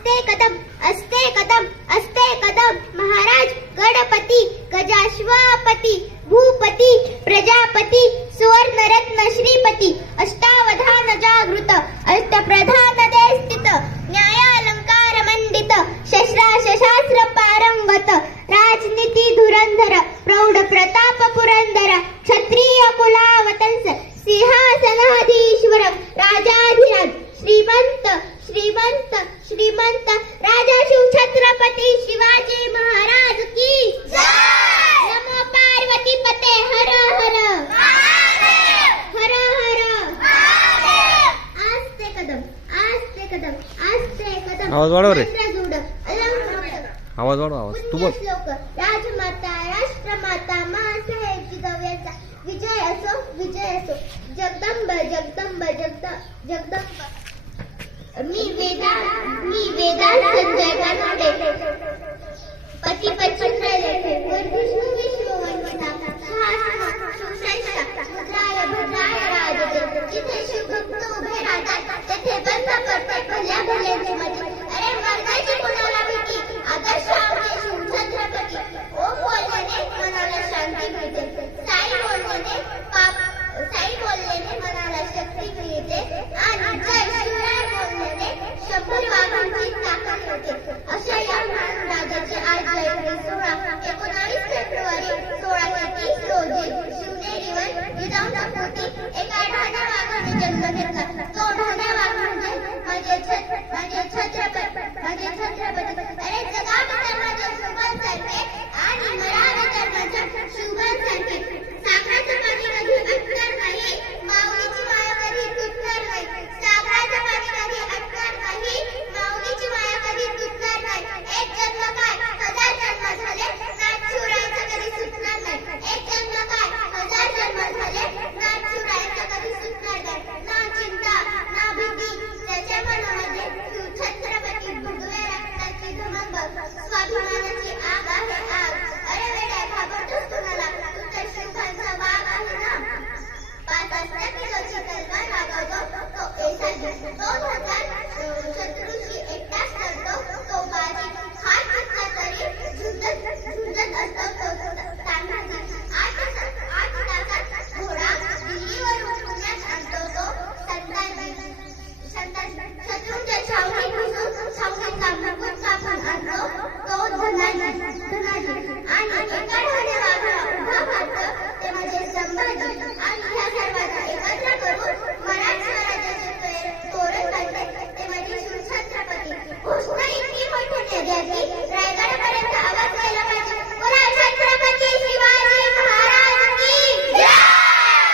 असते कदम असते कदम महाराज गणपती गजाश्वपती भूपती प्रजापती सुवर्णरत्न श्रीपती अष्टावधान जागृत अष्टप्रधान देस्थित न्यायालंकार मंडित शस्त्रास्त्र पारंगत राजनीती धुरंधर प्रौढ प्रताप पुरंदर क्षत्रिय कुलावतंस सिंहासनाधीश्वर राजाधिराज श्रीमंत श्रीमंत श्रीमंत राजा शिव छत्रपती शिवाजी महाराज की जय। नमो पार्वती पते हर हर हर हर आस्ते कदम आस्ते कदम आस्ते कदम आवाज वाढव रे जोड आवाज वाढव आवाज तू बोल श्लोक राजमाता राष्ट्रमाता मासाहेब जिजाऊयांचा विजय असो जगदंब जगदंब जगदंब मी वेदा संजय कानडे पती पचंद्र लेखे विष्णू वंदिता सुश्रेष्ठ रुद्राय भद्राय राजते जिथे शिवभक्त उभे राहतात तेथे बंद पडते भल्या भल्यांची मजा अरे वर्गाची कोणाला भीती आदर्श आमचे शिवछत्रपती ओम बोलल्याने मनाला शांती मिळते साई बोलल्याने मनाला शक्ती मिळते आणि जय शिवराय बोलल्याने 100 वाघांची ताकद होते अशा या महान राजाचे आज जयंती सोहळा 19 फेब्रुवारी 1630 रोजी शिवनेरीवर जिजाऊंच्या पोटी एका ढाण्या वाघाने जन्म घेतला. तो ढाण्या वाघ म्हणजे माझे छत्रपती अरे जगामध्ये माझ्या शुभांसारखे आणि मला धर्माच्या शुभांसारखे साखराचं पाणी कधी अटणार नाही माऊलीची माया कधी तुटणार नाही साखराचं पाणी कधी अटणार नाही माऊलीची माया कधी तुटणार नाही एक जन्म काय 1000 जन्म झाले नाथ शिवरायांचा कधी सुटणार नाही एक जन्म काय 1000 जन्म झाले नाथ शिवरायांचा कधी सुटणार नाही ना चिंता ना भीती त्याच्या मनामध्ये छत्रपती भगवे रक्ताची धमक बघ स्वाभिमानाची आग आहे आग अरे वेड्या घाबरतोस कुणाला तू तर शिवखांचा वाघ आहे ना 5 किलोची तलवार वागवतो तो ऐसा तो धोतर शत्रूशी एकटाच लढतो तो बाजी हात घेतला तरी झुंजत असतो तो तानाजी 8 तासात घोडा दिल्लीवरून पुण्यात आणतो तो शत्रूंच्या छावणी घुसून छावणीचा मुकुट कापून आणतो तो धनाजी आणि एका ढाण्या वाघाला उभा करतो ते म्हणजे संभाजी आणि ह्या सर्वांना एकत्र करून मराठा स्वराज्याचे तोरण बांधले ते म्हणजे शिवछत्रपती घोषणा इतकी मोठ्याने द्यावी